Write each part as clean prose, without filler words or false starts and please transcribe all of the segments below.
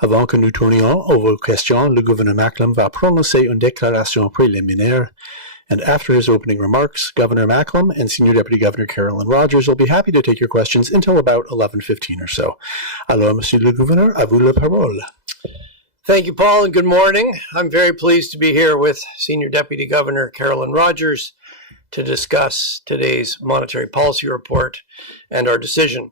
Avant que nous tournions aux questions, le gouverneur Macklem va prononcer une déclaration préliminaire, and after his opening remarks, Governor Macklem and Senior Deputy Governor Carolyn Rogers will be happy to take your questions until about 11:15 or so. Alors, Monsieur le Gouverneur, à vous la parole. Thank you, Paul, and good morning. I'm very pleased to be here with Senior Deputy Governor Carolyn Rogers to discuss today's monetary policy report and our decision.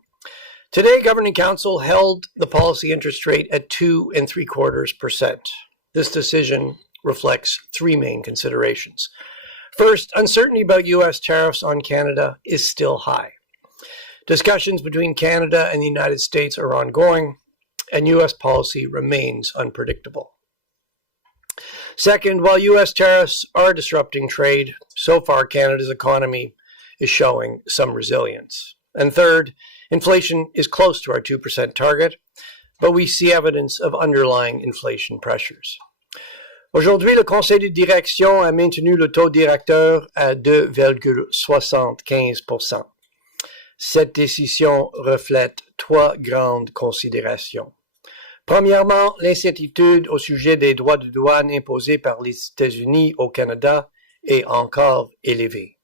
Today, Governing Council held the policy interest rate at 2 3/4%. This decision reflects three main considerations. First, uncertainty about U.S. tariffs on Canada is still high. Discussions between Canada and the United States are ongoing, and U.S. policy remains unpredictable. Second, while U.S. tariffs are disrupting trade, so far Canada's economy is showing some resilience. And third, inflation is close to our 2% target, but we see evidence of underlying inflation pressures. Aujourd'hui, le Conseil de direction a maintenu le taux directeur à 2,75%. Cette décision reflète trois grandes considérations. Premièrement, l'incertitude au sujet des droits de douane imposés par les États-Unis au Canada est encore élevée.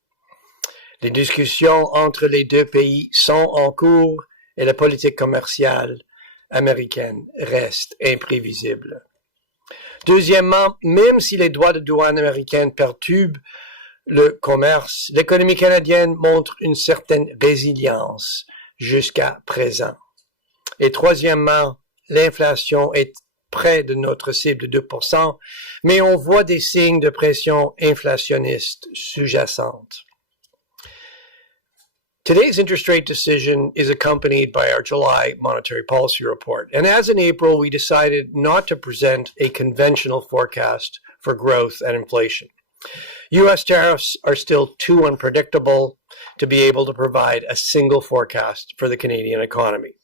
Les discussions entre les deux pays sont en cours et la politique commerciale américaine reste imprévisible. Deuxièmement, même si les droits de douane américains perturbent le commerce, l'économie canadienne montre une certaine résilience jusqu'à présent. Et troisièmement, l'inflation est près de notre cible de 2%, mais on voit des signes de pression inflationniste sous-jacente. Today's interest rate decision is accompanied by our July monetary policy report. And as in April, we decided not to present a conventional forecast for growth and inflation. U.S. tariffs are still too unpredictable to be able to provide a single forecast for the Canadian economy.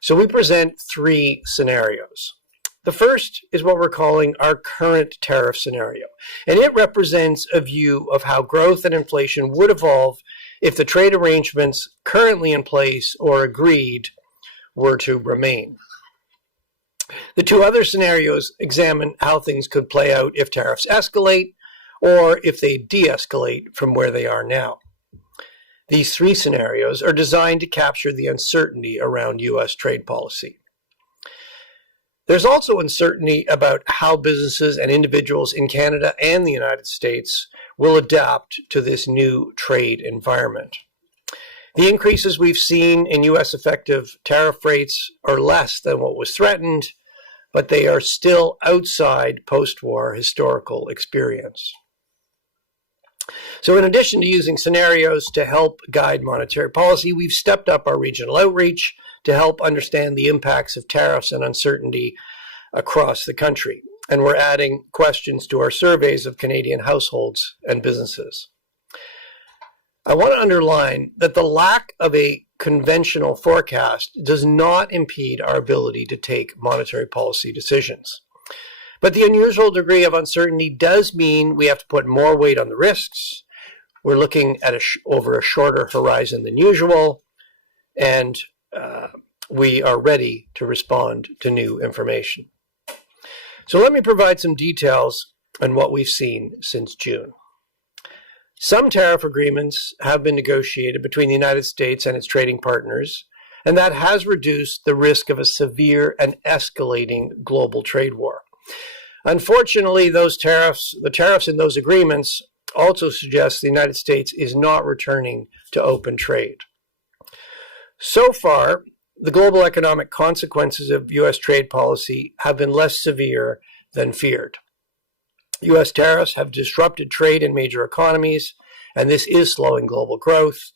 So we present three scenarios. The first is what we're calling our current tariff scenario, and it represents a view of how growth and inflation would evolve if the trade arrangements currently in place or agreed were to remain. The two other scenarios examine how things could play out if tariffs escalate or if they de-escalate from where they are now. These three scenarios are designed to capture the uncertainty around U.S. trade policy. There's also uncertainty about how businesses and individuals in Canada and the United States will adapt to this new trade environment. The increases we've seen in U.S. effective tariff rates are less than what was threatened, but they are still outside post-war historical experience. So in addition to using scenarios to help guide monetary policy, we've stepped up our regional outreach to help understand the impacts of tariffs and uncertainty across the country. And we're adding questions to our surveys of Canadian households and businesses. I want to underline that the lack of a conventional forecast does not impede our ability to take monetary policy decisions. But the unusual degree of uncertainty does mean we have to put more weight on the risks. We're looking at over a shorter horizon than usual, and we are ready to respond to new information. So let me provide some details on what we've seen since June. Some tariff agreements have been negotiated between the United States and its trading partners, and that has reduced the risk of a severe and escalating global trade war. Unfortunately, the tariffs in those agreements also suggest the United States is not returning to open trade. So far, the global economic consequences of U.S. trade policy have been less severe than feared. U.S. tariffs have disrupted trade in major economies, and this is slowing global growth,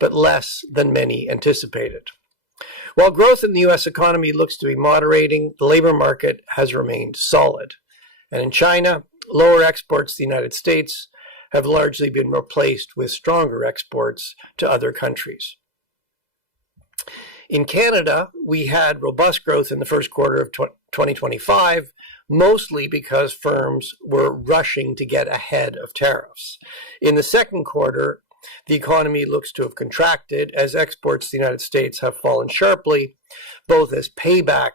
but less than many anticipated. While growth in the U.S. economy looks to be moderating, the labor market has remained solid. And in China, lower exports to the United States have largely been replaced with stronger exports to other countries. In Canada, we had robust growth in the first quarter of 2025, mostly because firms were rushing to get ahead of tariffs. In the second quarter, the economy looks to have contracted as exports to the United States have fallen sharply, both as payback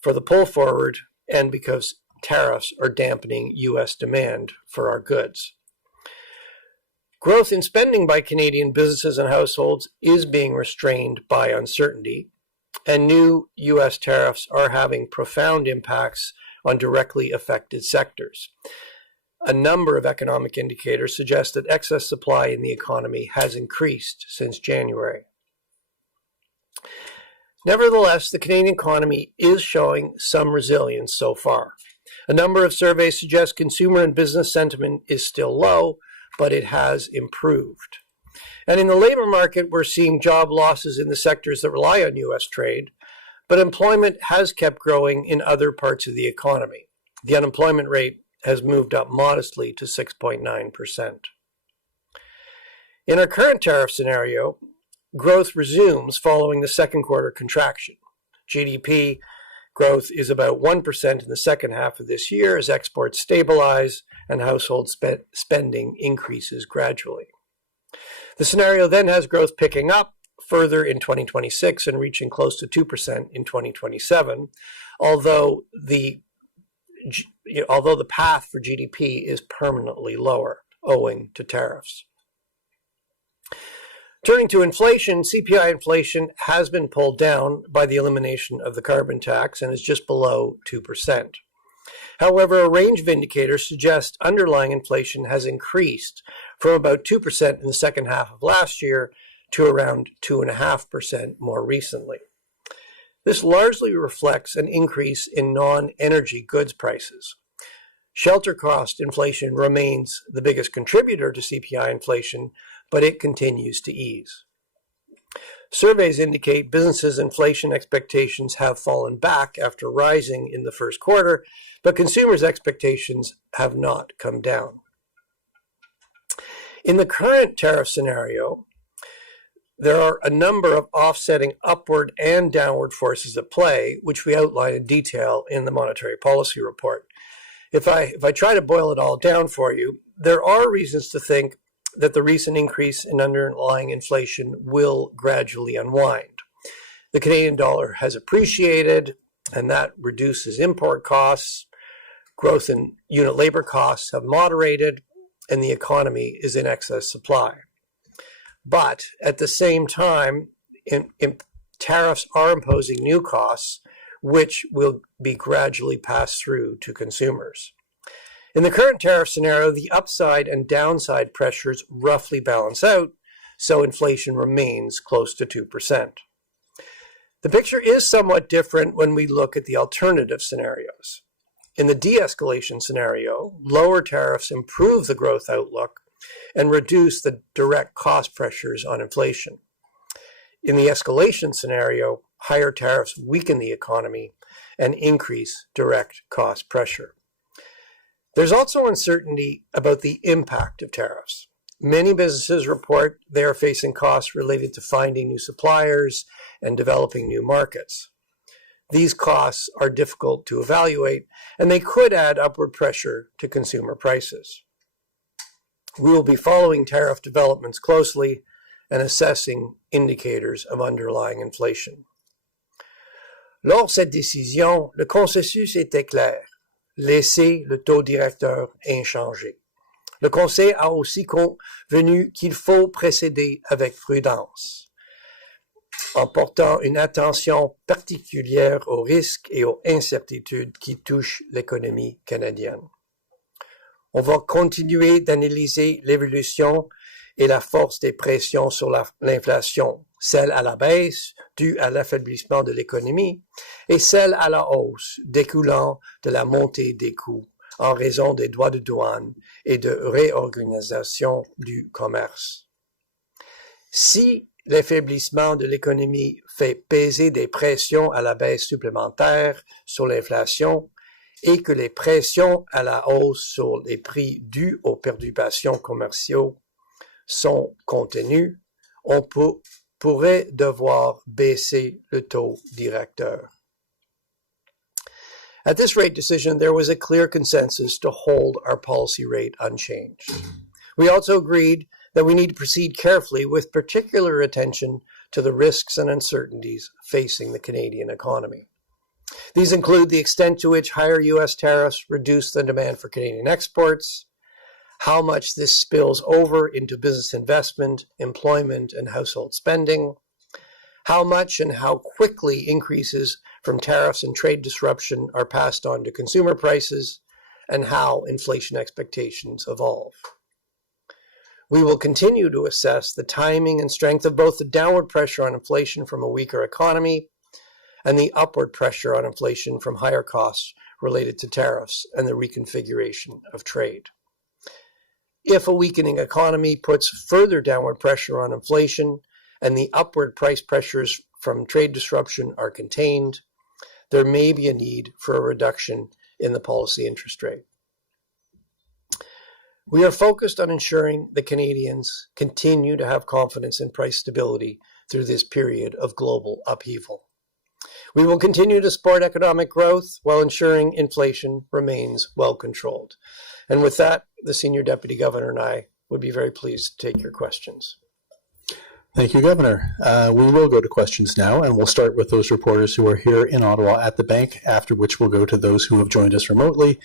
for the pull forward and because tariffs are dampening U.S. demand for our goods. Growth in spending by Canadian businesses and households is being restrained by uncertainty, and new U.S. tariffs are having profound impacts on directly affected sectors. A number of economic indicators suggest that excess supply in the economy has increased since January. Nevertheless, the Canadian economy is showing some resilience so far. A number of surveys suggest consumer and business sentiment is still low, but it has improved. And in the labor market, we're seeing job losses in the sectors that rely on U.S. trade, but employment has kept growing in other parts of the economy. The unemployment rate has moved up modestly to 6.9%. In our current tariff scenario, growth resumes following the second quarter contraction. GDP growth is about 1% in the second half of this year as exports stabilize and household spending increases gradually. The scenario then has growth picking up further in 2026 and reaching close to 2% in 2027, although the path for GDP is permanently lower owing to tariffs. Turning to inflation, CPI inflation has been pulled down by the elimination of the carbon tax and is just below 2%. However, a range of indicators suggest underlying inflation has increased from about 2% in the second half of last year to around 2.5% more recently. This largely reflects an increase in non-energy goods prices. Shelter cost inflation remains the biggest contributor to CPI inflation, but it continues to ease. Surveys indicate businesses' inflation expectations have fallen back after rising in the first quarter, but consumers' expectations have not come down. In the current tariff scenario, there are a number of offsetting upward and downward forces at play, which we outline in detail in the Monetary Policy Report. If I try to boil it all down for you, there are reasons to think that the recent increase in underlying inflation will gradually unwind. The Canadian dollar has appreciated, and that reduces import costs. Growth in unit labor costs have moderated, and the economy is in excess supply. But at the same time, tariffs are imposing new costs, which will be gradually passed through to consumers. In the current tariff scenario, the upside and downside pressures roughly balance out, so inflation remains close to 2%. The picture is somewhat different when we look at the alternative scenarios. In the de-escalation scenario, lower tariffs improve the growth outlook and reduce the direct cost pressures on inflation. In the escalation scenario, higher tariffs weaken the economy and increase direct cost pressure. There's also uncertainty about the impact of tariffs. Many businesses report they are facing costs related to finding new suppliers and developing new markets. These costs are difficult to evaluate, and they could add upward pressure to consumer prices. We will be following tariff developments closely and assessing indicators of underlying inflation. Lors de cette décision, le consensus était clair. Laisser le taux directeur inchangé. Le Conseil a aussi convenu qu'il faut procéder avec prudence, en portant une attention particulière aux risques et aux incertitudes qui touchent l'économie canadienne. On va continuer d'analyser l'évolution et la force des pressions sur l'inflation, celle à la baisse due à l'affaiblissement de l'économie et celle à la hausse découlant de la montée des coûts en raison des droits de douane et de réorganisation du commerce. Si l'affaiblissement de l'économie fait peser des pressions à la baisse supplémentaires sur l'inflation et que les pressions à la hausse sur les prix dus aux perturbations commerciales sont contenues, on pourrait devoir baisser le taux directeur. At this rate decision, there was a clear consensus to hold our policy rate unchanged. We also agreed that we need to proceed carefully with particular attention to the risks and uncertainties facing the Canadian economy. These include the extent to which higher U.S. tariffs reduce the demand for Canadian exports, how much this spills over into business investment, employment, and household spending, how much and how quickly increases from tariffs and trade disruption are passed on to consumer prices, and how inflation expectations evolve. We will continue to assess the timing and strength of both the downward pressure on inflation from a weaker economy and the upward pressure on inflation from higher costs related to tariffs and the reconfiguration of trade. If a weakening economy puts further downward pressure on inflation and the upward price pressures from trade disruption are contained, there may be a need for a reduction in the policy interest rate. We are focused on ensuring that Canadians continue to have confidence in price stability through this period of global upheaval. We will continue to support economic growth while ensuring inflation remains well controlled. And with that, the Senior Deputy Governor and I would be very pleased to take your questions. Thank you, Governor. We will go to questions now, and we'll start with those reporters who are here in Ottawa at the bank, after which we'll go to those who have joined us remotely.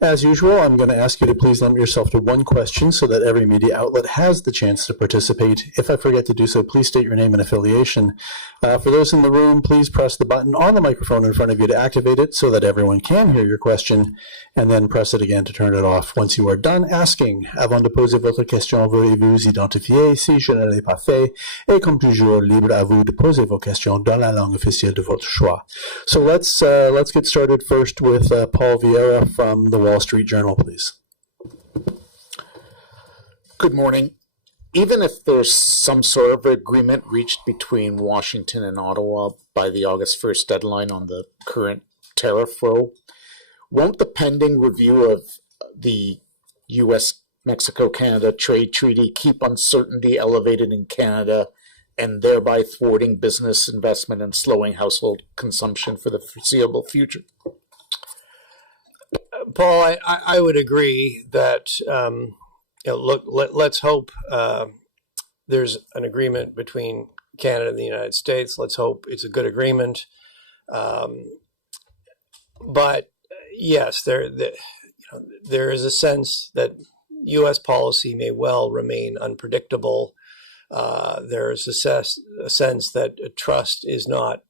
As usual, I'm going to ask you to please limit yourself to one question so that every media outlet has the chance to participate. If I forget to do so, please state your name and affiliation. For those in the room, please press the button on the microphone in front of you to activate it so that everyone can hear your question, and then press it again to turn it off once you are done asking. Avant de poser votre question, veuillez vous identifier si je ne l'ai pas fait, et comme toujours, libre à vous de poser vos questions dans la langue officielle de votre choix. So let's get started first with Paul Vieira from the Wall Street Journal, please. Good morning. Even if there's some sort of agreement reached between Washington and Ottawa by the August 1st deadline on the current tariff row, won't the pending review of the U.S.-Mexico-Canada trade treaty keep uncertainty elevated in Canada and thereby thwarting business investment and slowing household consumption for the foreseeable future? Paul, I would agree that, let's hope there's an agreement between Canada and the United States. Let's hope it's a good agreement. But yes, there is a sense that U.S. policy may well remain unpredictable. There is a sense that trust is not,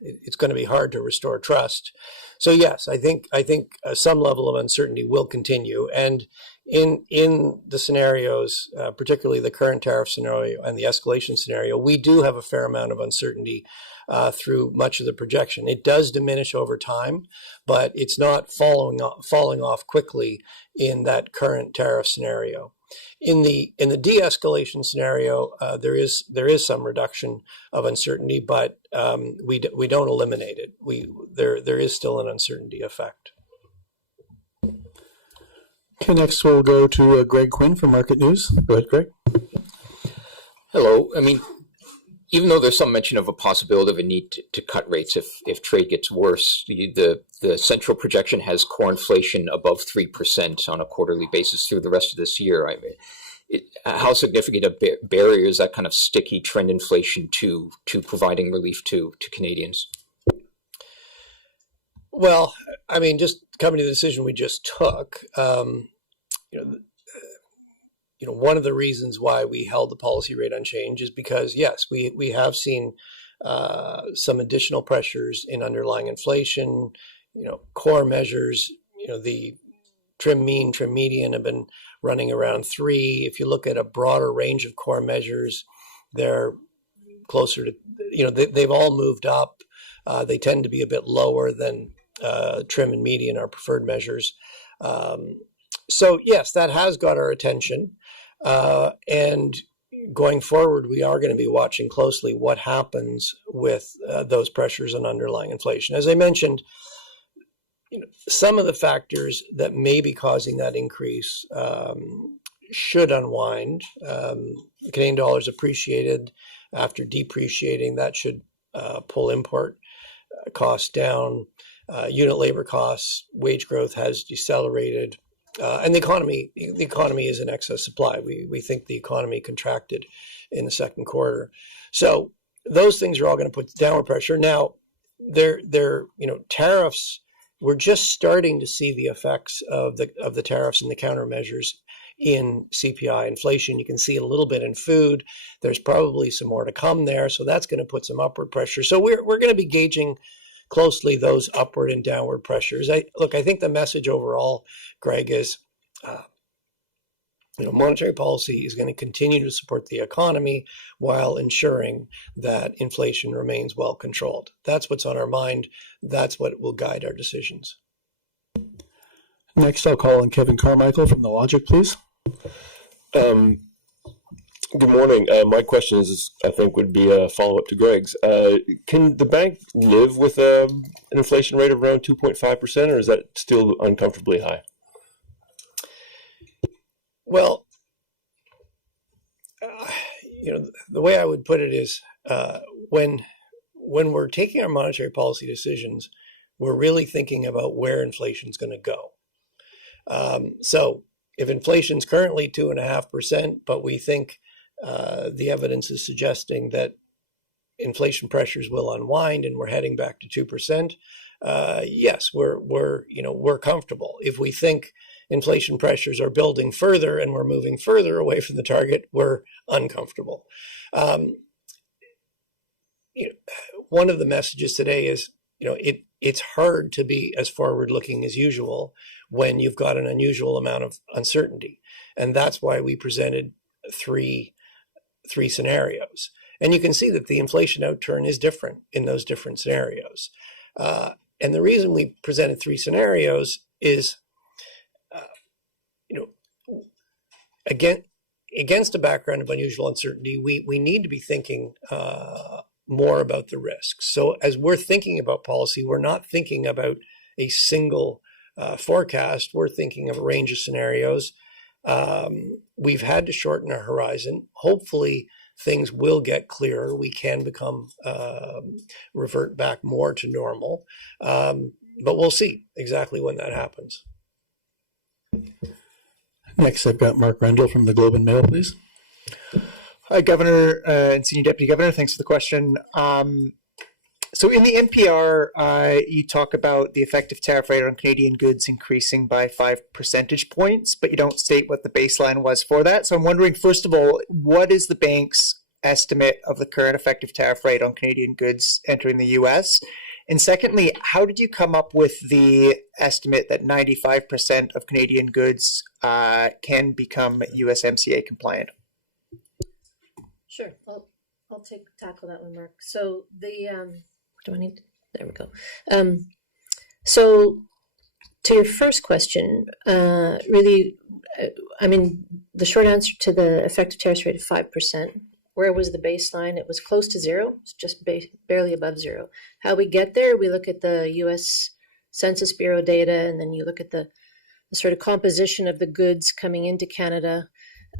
it's going to be hard to restore trust. So yes, I think some level of uncertainty will continue, and in the scenarios, particularly the current tariff scenario and the escalation scenario, we do have a fair amount of uncertainty through much of the projection. It does diminish over time, but it's not falling off quickly in that current tariff scenario. In the de-escalation scenario, there is some reduction of uncertainty, but we don't eliminate it. There is still an uncertainty effect. Okay, next we'll go to Greg Quinn from Market News. Go ahead, Greg. Hello. Even though there's some mention of a possibility of a need to cut rates if trade gets worse, the central projection has core inflation above 3% on a quarterly basis through the rest of this year. How significant a barrier is that kind of sticky trend inflation to providing relief to Canadians? Well, just coming to the decision we just took, one of the reasons why we held the policy rate unchanged is because, yes, we have seen some additional pressures in underlying inflation. Core measures, the trim mean, trim median have been running around 3. If you look at a broader range of core measures, they're closer to, they've all moved up. They tend to be a bit lower than trim and median, our preferred measures. So yes, that has got our attention. And going forward, we are going to be watching closely what happens with those pressures on underlying inflation. As I mentioned, some of the factors that may be causing that increase should unwind. The Canadian dollar is appreciated after depreciating. That should pull import costs down. Unit labor costs, wage growth has decelerated. And the economy is in excess supply. We think the economy contracted in the second quarter. So those things are all going to put downward pressure. Now, tariffs. We're just starting to see the effects of the tariffs and the countermeasures in CPI inflation. You can see it a little bit in food. There's probably some more to come there, so that's going to put some upward pressure. So we're going to be gauging closely those upward and downward pressures. I think the message overall, Greg, is monetary policy is going to continue to support the economy while ensuring that inflation remains well controlled. That's what's on our mind. That's what will guide our decisions. Next, I'll call on Kevin Carmichael from The Logic, please. Good morning. My question is, I think, would be a follow-up to Greg's. Can the bank live with an inflation rate of around 2.5%, or is that still uncomfortably high? Well, the way I would put it is when we're taking our monetary policy decisions, we're really thinking about where inflation is going to go. So if inflation's currently 2.5%, but we think the evidence is suggesting that inflation pressures will unwind and we're heading back to 2%, yes, we're comfortable. If we think inflation pressures are building further and we're moving further away from the target, we're uncomfortable. One of the messages today is, it's hard to be as forward-looking as usual when you've got an unusual amount of uncertainty. And that's why we presented three scenarios. And you can see that the inflation outturn is different in those different scenarios. And the reason we presented three scenarios is, against a background of unusual uncertainty, we need to be thinking more about the risks. So as we're thinking about policy, we're not thinking about a single forecast. We're thinking of a range of scenarios. We've had to shorten our horizon. Hopefully, things will get clearer. We can revert back more to normal. But we'll see exactly when that happens. Next, I've got Mark Rendell from the Globe and Mail, please. Hi, Governor and Senior Deputy Governor. Thanks for the question. So in the NPR, you talk about the effective tariff rate on Canadian goods increasing by 5 percentage points, but you don't state what the baseline was for that. So I'm wondering, first of all, what is the bank's estimate of the current effective tariff rate on Canadian goods entering the U.S.? And secondly, how did you come up with the estimate that 95% of Canadian goods can become USMCA compliant? Sure, I'll tackle that one, Mark. So there we go. So to your first question, really, the short answer to the effective tariff rate of 5%. Where was the baseline? It was close to zero, it's just barely above zero. How we get there, we look at the U.S. Census Bureau data, and then you look at the sort of composition of the goods coming into Canada,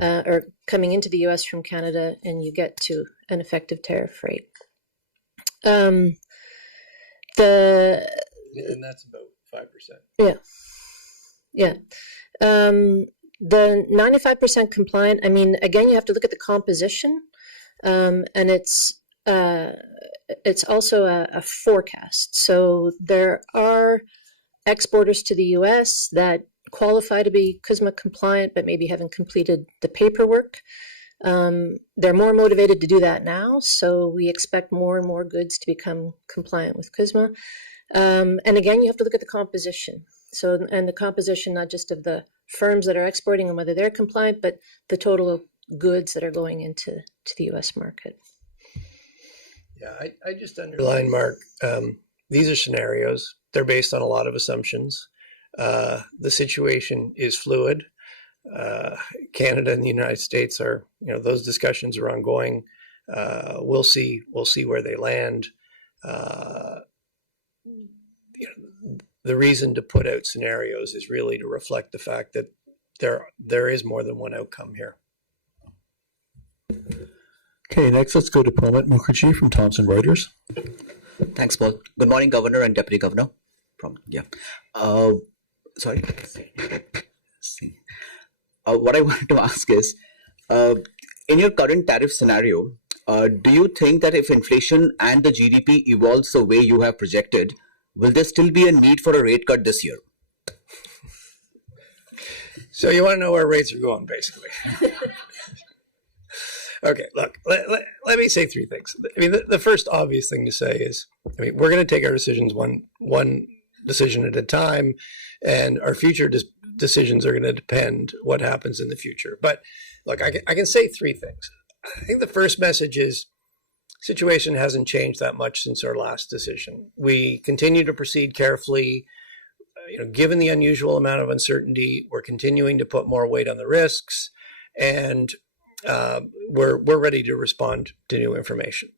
or coming into the U.S. from Canada, and you get to an effective tariff rate. And that's about 5%. Yeah. The 95% compliant, again, you have to look at the composition. And it's also a forecast. So there are exporters to the U.S. that qualify to be CUSMA compliant, but maybe haven't completed the paperwork. They're more motivated to do that now, so we expect more and more goods to become compliant with CUSMA. And again, you have to look at the composition. So, and the composition not just of the firms that are exporting and whether they're compliant, but the total of goods that are going into the U.S. market. Yeah, I just underline, Mark, these are scenarios. They're based on a lot of assumptions. The situation is fluid. Canada and the United States are, those discussions are ongoing. We'll see where they land. The reason to put out scenarios is really to reflect the fact that there is more than one outcome here. Okay, next let's go to Pramit Mukherjee from Thomson Reuters. Thanks, Paul. Good morning, Governor and Deputy Governor. What I wanted to ask is, in your current tariff scenario, Do you think that if inflation and the GDP evolves the way you have projected, will there still be a need for a rate cut this year? So you want to know where rates are going, basically. Okay, look, let me say three things. I mean, the first obvious thing to say is, I mean, we're going to take our decisions one decision at a time, and our future decisions are going to depend what happens in the future. But look, I can say three things. I think the first message is situation hasn't changed that much since our last decision. We continue to proceed carefully. Given the unusual amount of uncertainty, we're continuing to put more weight on the risks, and we're ready to respond to new information.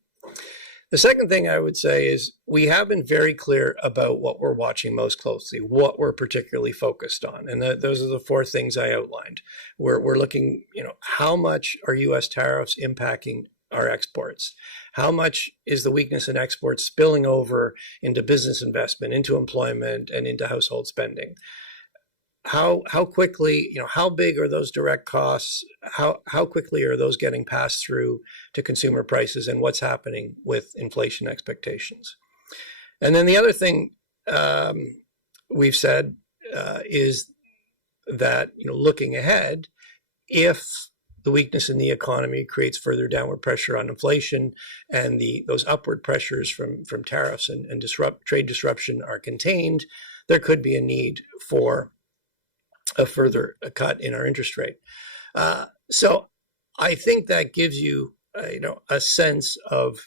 The second thing I would say is we have been very clear about what we're watching most closely, what we're particularly focused on. And those are the four things I outlined. We're looking, how much are U.S. tariffs impacting our exports? How much is the weakness in exports spilling over into business investment, into employment, and into household spending? How quickly, how big are those direct costs? How quickly are those getting passed through to consumer prices, and what's happening with inflation expectations? And then the other thing we've said is that, looking ahead, if the weakness in the economy creates further downward pressure on inflation, and those upward pressures from tariffs and trade disruption are contained, there could be a need for a further cut in our interest rate. So I think that gives you, a sense of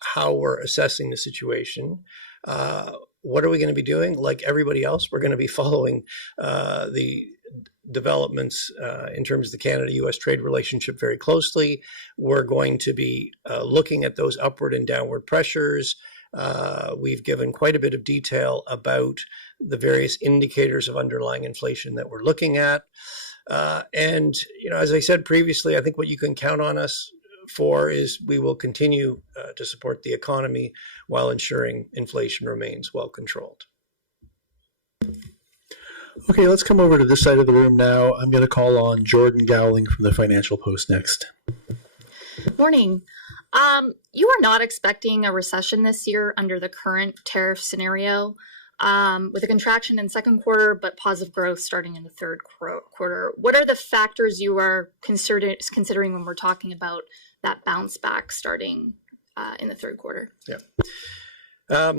how we're assessing the situation. What are we going to be doing? Like everybody else, we're going to be following the developments in terms of the Canada-U.S. trade relationship very closely. We're going to be looking at those upward and downward pressures. We've given quite a bit of detail about the various indicators of underlying inflation that we're looking at. And, as I said previously, I think what you can count on us for is we will continue to support the economy while ensuring inflation remains well controlled. Okay, let's come over to this side of the room now. I'm going to call on Jordan Gowling from the Financial Post next. Morning. You are not expecting a recession this year under the current tariff scenario, with a contraction in second quarter, but positive growth starting in the third quarter. What are the factors you are considering when we're talking about that bounce back starting in the third quarter? Yeah.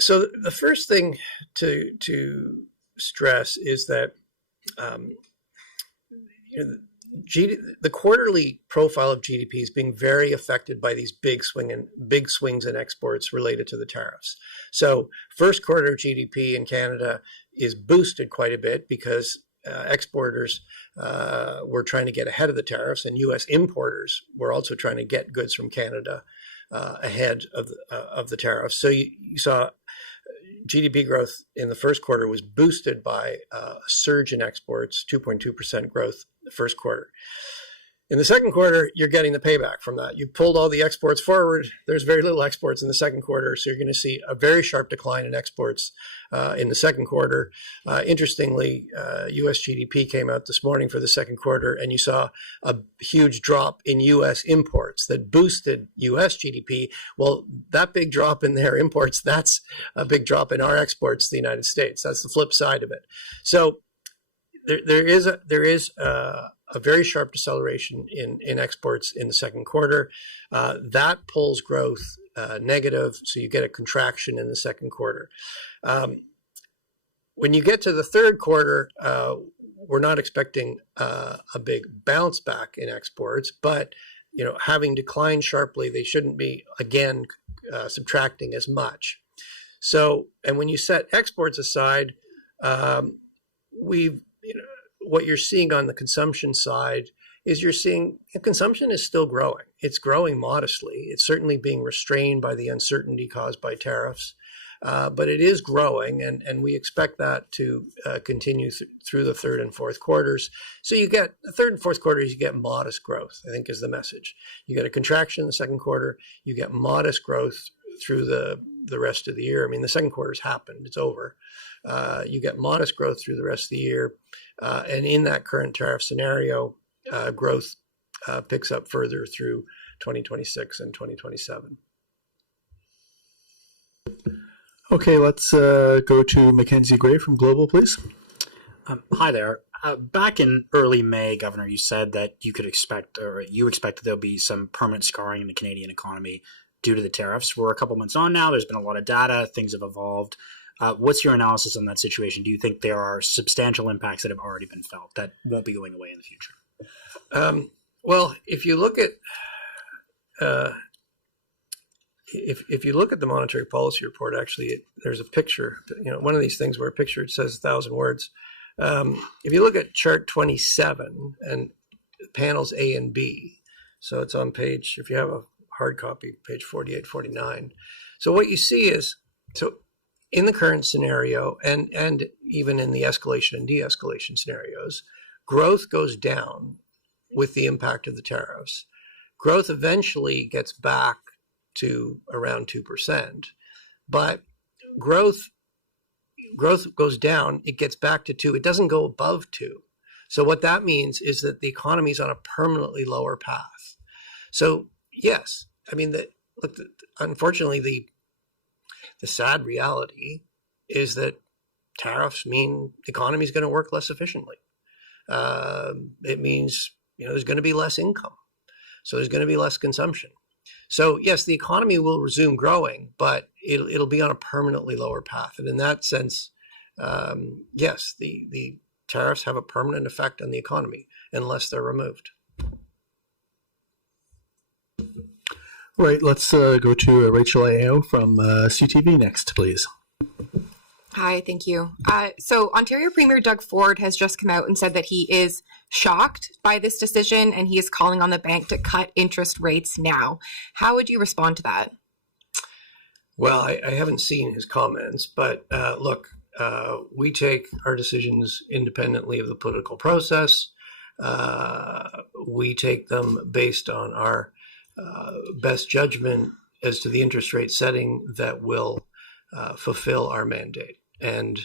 So the first thing to stress is that the quarterly profile of GDP is being very affected by these big swings in exports related to the tariffs. So first quarter GDP in Canada is boosted quite a bit because exporters were trying to get ahead of the tariffs, and U.S. importers were also trying to get goods from Canada ahead of the tariffs. So you saw GDP growth in the first quarter was boosted by a surge in exports, 2.2% growth the first quarter. In the second quarter, you're getting the payback from that. You pulled all the exports forward. There's very little exports in the second quarter, so you're going to see a very sharp decline in exports in the second quarter. Interestingly, U.S. GDP came out this morning for the second quarter, and you saw a huge drop in U.S. imports that boosted U.S. GDP. Well, that big drop in their imports, that's a big drop in our exports to the United States. That's the flip side of it. So there is a very sharp deceleration in exports in the second quarter. That pulls growth negative, so you get a contraction in the second quarter. When you get to the third quarter, we're not expecting a big bounce back in exports, but having declined sharply, they shouldn't be again subtracting as much. So, and when you set exports aside, what you're seeing on the consumption side is you're seeing consumption is still growing. It's growing modestly. It's certainly being restrained by the uncertainty caused by tariffs, but it is growing, and we expect that to continue through the third and fourth quarters. So you get the third and fourth quarters, you get modest growth, I think is the message. You get a contraction in the second quarter, you get modest growth through the rest of the year. I mean, the second quarter's happened, it's over. You get modest growth through the rest of the year. And in that current tariff scenario, growth picks up further through 2026 and 2027. Okay, let's go to Mackenzie Gray from Global, please. Hi there. Back in early May, Governor, you said that you could expect, or you expect that there'll be some permanent scarring in the Canadian economy due to the tariffs. We're a couple months on now. There's been a lot of data. Things have evolved. What's your analysis on that situation? Do you think there are substantial impacts that have already been felt that won't be going away in the future? Well, if you look at if you look at the monetary policy report, actually, there's a picture. One of these things where a picture says 1,000 words. If you look at chart 27 and panels A and B, so it's on page, if you have a hard copy, page 48, 49. So what you see is, so in the current scenario and even in the escalation and de-escalation scenarios, growth goes down with the impact of the tariffs. Growth eventually gets back to around 2%, but growth goes down, it gets back to 2. It doesn't go above 2. So what that means is that the economy is on a permanently lower path. So yes, I mean, unfortunately, the sad reality is that tariffs mean the economy is going to work less efficiently. It means there's going to be less income, so there's going to be less consumption. So yes, the economy will resume growing, but it'll be on a permanently lower path. And in that sense, yes, the tariffs have a permanent effect on the economy unless they're removed. Right, let's go to Rachel Ayo from CTV next, please. Hi, thank you. So Ontario Premier Doug Ford has just come out and said that he is shocked by this decision and he is calling on the bank to cut interest rates now. How would you respond to that? Well, I haven't seen his comments, but look, we take our decisions independently of the political process. We take them based on our best judgment as to the interest rate setting that will fulfill our mandate. And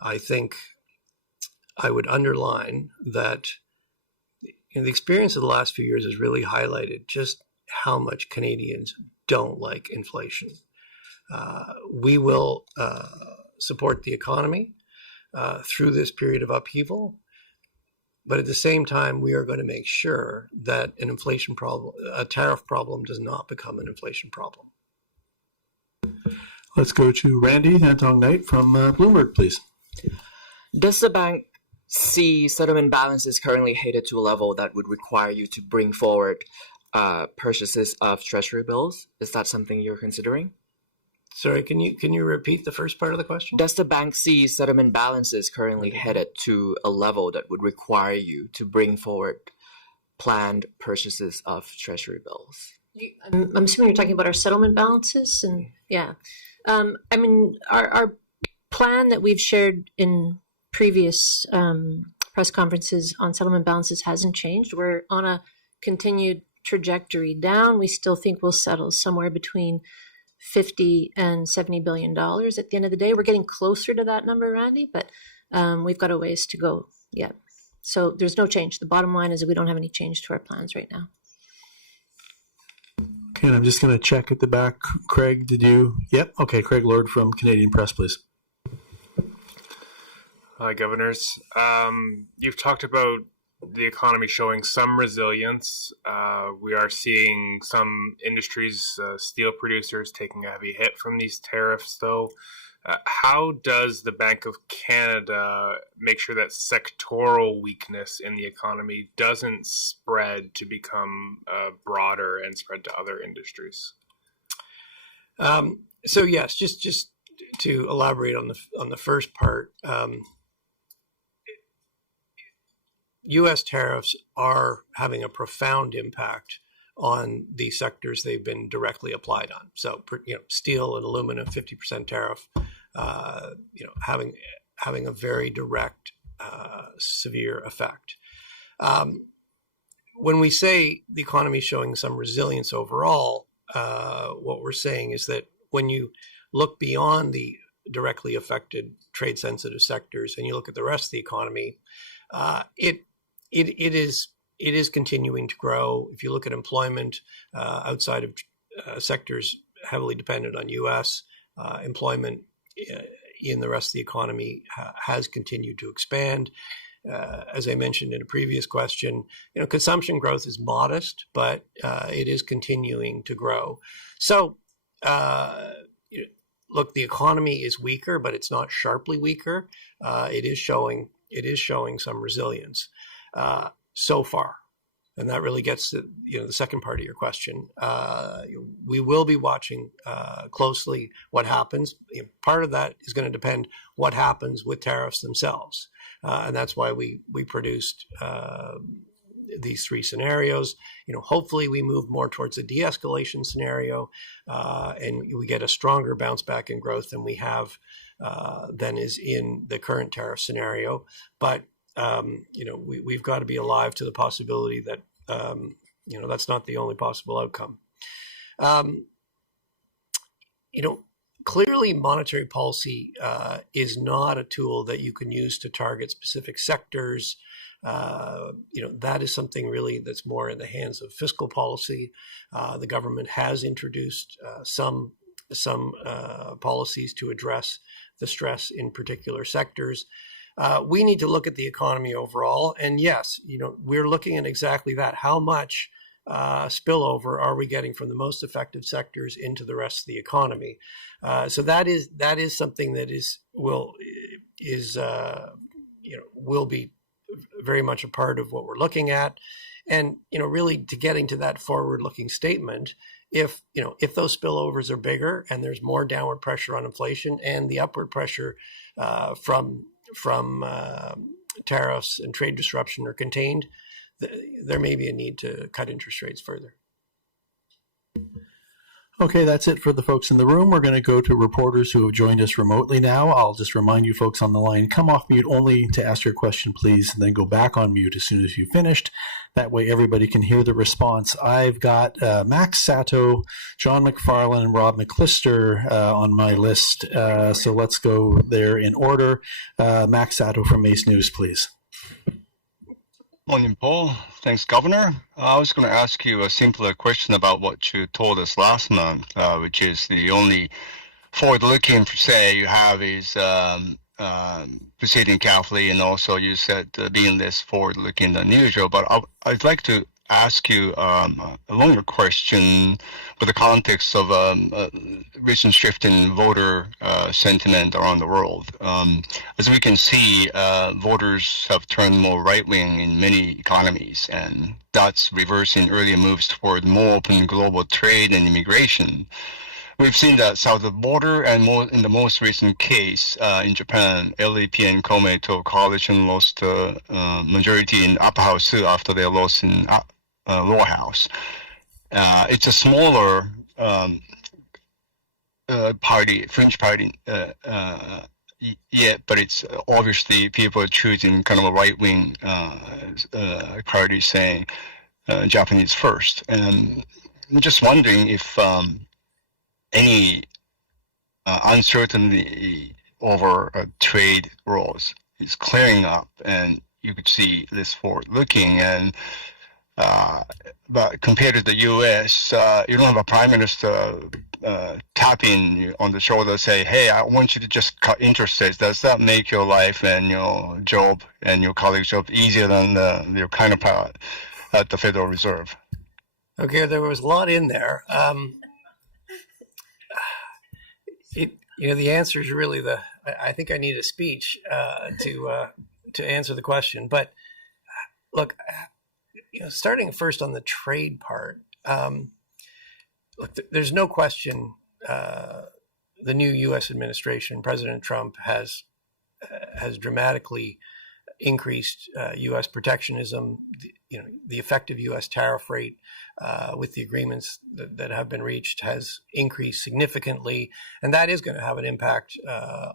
I think I would underline that the experience of the last few years has really highlighted just how much Canadians don't like inflation. We will support the economy through this period of upheaval, but at the same time, we are going to make sure that an inflation problem, a tariff problem, does not become an inflation problem. Let's go to Randy Nantong Knight from Bloomberg, please. Does the bank see settlement balances currently headed to a level that would require you to bring forward purchases of treasury bills? Is that something you're considering? Sorry, can you repeat the first part of the question? Does the bank see settlement balances currently headed to a level that would require you to bring forward planned purchases of treasury bills? I'm assuming you're talking about our settlement balances, and yeah. I mean, our plan that we've shared in previous press conferences on settlement balances hasn't changed. We're on a continued trajectory down. We still think we'll settle somewhere between $50 and $70 billion at the end of the day. We're getting closer to that number, Randy, but we've got a ways to go yet. So there's no change. The bottom line is that we don't have any change to our plans right now. Okay, and I'm just going to check at the back. Craig, did you? Yep. Okay, Craig Lord from Canadian Press, please. Hi, governors. You've talked about the economy showing some resilience. We are seeing some industries, steel producers, taking a heavy hit from these tariffs, though. How does the Bank of Canada make sure that sectoral weakness in the economy doesn't spread to become broader and spread to other industries? So yes, just to elaborate on the first part, U.S. tariffs are having a profound impact on the sectors they've been directly applied on. So, steel and aluminum, 50% tariff, having a very direct, severe effect. When we say the economy is showing some resilience overall, what we're saying is that when you look beyond the directly affected trade-sensitive sectors and you look at the rest of the economy, it is it is continuing to grow. If you look at employment outside of sectors heavily dependent on U.S. Employment in the rest of the economy has continued to expand. As I mentioned in a previous question, consumption growth is modest, but it is continuing to grow. So, look, the economy is weaker, but it's not sharply weaker. It is showing some resilience so far. And that really gets to the second part of your question. We will be watching closely what happens. Part of that is going to depend what happens with tariffs themselves, and that's why we produced these three scenarios. Hopefully we move more towards a de-escalation scenario, and we get a stronger bounce back in growth than we have than is in the current tariff scenario. But we've got to be alive to the possibility that, that's not the only possible outcome. Clearly monetary policy is not a tool that you can use to target specific sectors. That is something really that's more in the hands of fiscal policy. The government has introduced some policies to address the stress in particular sectors. We need to look at the economy overall. And yes, we're looking at exactly that. How much spillover are we getting from the most effective sectors into the rest of the economy? So that is something that will be very much a part of what we're looking at. And, really to getting to that forward-looking statement, if those spillovers are bigger and there's more downward pressure on inflation and the upward pressure from tariffs and trade disruption are contained, there may be a need to cut interest rates further. Okay, that's it for the folks in the room. We're going to go to reporters who have joined us remotely now. I'll just remind you folks on the line, come off mute only to ask your question, please, and then go back on mute as soon as you've finished. That way everybody can hear the response. I've got Max Sato, John McFarlane, and Rob McClister on my list. So let's go there in order. Max Sato from Mace News, please. Morning, Paul. Thanks, Governor. I was going to ask you a simpler question about what you told us last month, which is the only forward-looking, say, you have is proceeding carefully, and also you said being less forward-looking than usual. But I'd like to ask you a longer question with the context of recent shift in voter sentiment around the world. As we can see, voters have turned more right-wing in many economies, and that's reversing earlier moves toward more open global trade and immigration. We've seen that south of the border, and more in the most recent case in Japan, LEP and Komeito coalition lost majority in upper house too after their loss in lower house. It's a smaller party, fringe party, yet, but it's obviously people are choosing kind of a right-wing party saying Japanese first. And I'm just wondering if any uncertainty over trade rules is clearing up, and you could see this forward-looking. And but compared to the U.S., you don't have a prime minister tapping you on the shoulder, say, "Hey, I want you to just cut interest rates." Does that make your life and your job and your colleagues' job easier than your counterpart at the Federal Reserve? Okay, there was a lot in there. The answer is really I think I need a speech to answer the question. But look, starting first on the trade part, look, there's no question the new U.S. administration, President Trump, has dramatically increased U.S. protectionism. The effective U.S. tariff rate with the agreements that have been reached has increased significantly, and that is going to have an impact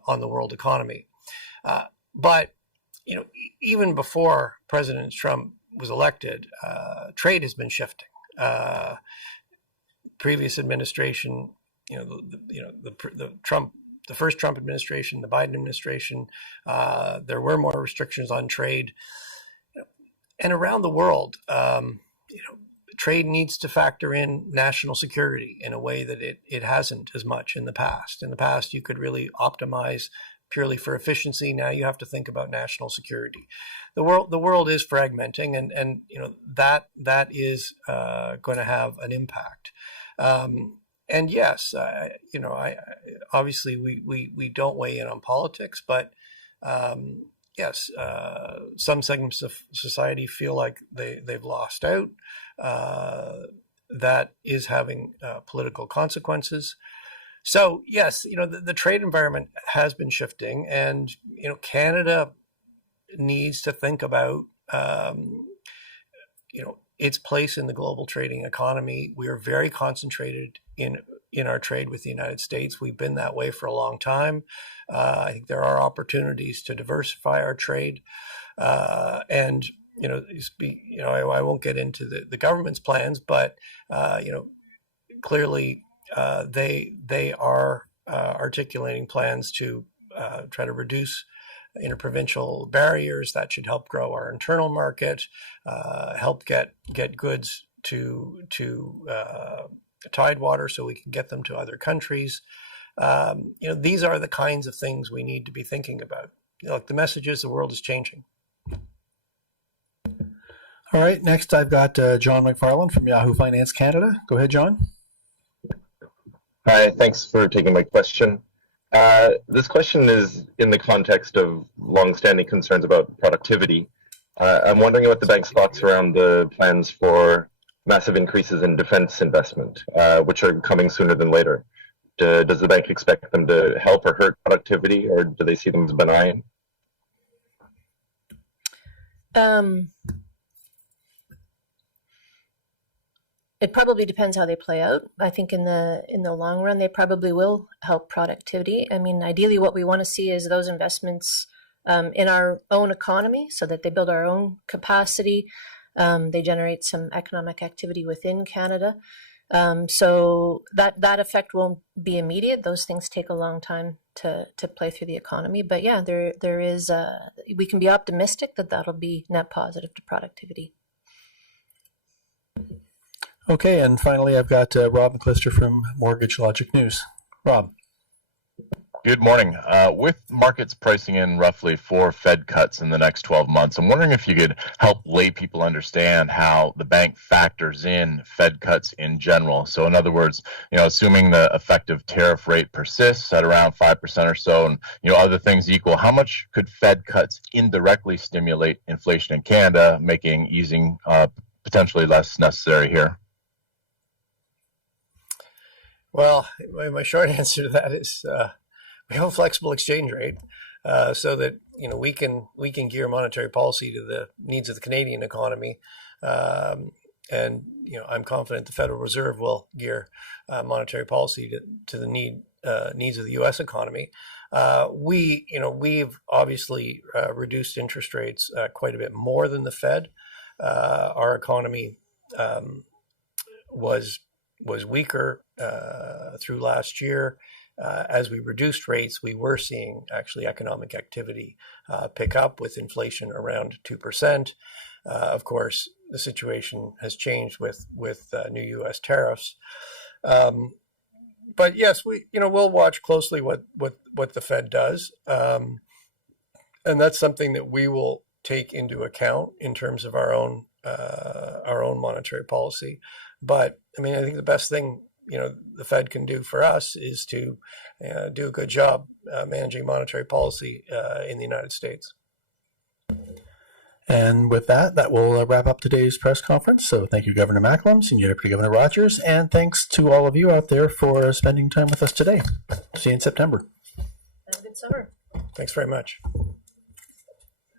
on the world economy. But even before President Trump was elected, trade has been shifting. Previous administration, the first Trump administration, the Biden administration, there were more restrictions on trade. around the world, trade needs to factor in national security in a way that it hasn't as much in the past. In the past, you could really optimize purely for efficiency. Now you have to think about national security. The world is fragmenting, and that is going to have an impact. And yes, obviously we don't weigh in on politics, but yes, some segments of society feel like they've lost out. That is having political consequences. So yes, the trade environment has been shifting, and Canada needs to think about its place in the global trading economy. We are very concentrated in our trade with the United States. We've been that way for a long time. I think there are opportunities to diversify our trade, and I won't get into the government's plans, but clearly they are articulating plans to try to reduce interprovincial barriers. That should help grow our internal market, help get goods to Tidewater so we can get them to other countries. These are the kinds of things we need to be thinking about. The message is the world is changing. All right, next I've got John McFarland from Yahoo Finance Canada. Go ahead, John. Hi, thanks for taking my question. This question is in the context of longstanding concerns about productivity. I'm wondering what the bank's thoughts around the plans for massive increases in defense investment, which are coming sooner than later. Does the bank expect them to help or hurt productivity, or do they see them as benign? It probably depends how they play out. I think in the long run, they probably will help productivity. I mean, ideally, what we want to see is those investments in our own economy, so that they build our own capacity. They generate some economic activity within Canada. So that effect won't be immediate. Those things take a long time to play through the economy. But yeah, there is. We can be optimistic that that'll be net positive to productivity. Okay, and finally, I've got Rob McClister from Mortgage Logic News. Rob. Good morning. With markets pricing in roughly 4 Fed cuts in the next 12 months, I'm wondering if you could help lay people understand how the bank factors in Fed cuts in general. So in other words, assuming the effective tariff rate persists at around 5% or so, and other things equal, how much could Fed cuts indirectly stimulate inflation in Canada, making easing potentially less necessary here? Well, my short answer to that is we have a flexible exchange rate, so that we can gear monetary policy to the needs of the Canadian economy, and I'm confident the Federal Reserve will gear monetary policy to the needs of the U.S. economy. We've obviously reduced interest rates quite a bit more than the Fed. Our economy was weaker through last year. As we reduced rates, we were seeing actually economic activity pick up with inflation around 2%. Of course, the situation has changed with new U.S. tariffs. But yes, we'll watch closely what the Fed does, and that's something that we will take into account in terms of our own monetary policy. But I mean, I think the best thing the Fed can do for us is to do a good job managing monetary policy in the United States. And with that will wrap up today's press conference. So thank you, Governor Macklem, Senior Deputy Governor Rogers, and thanks to all of you out there for spending time with us today. See you in September. Have a good summer. Thanks very much.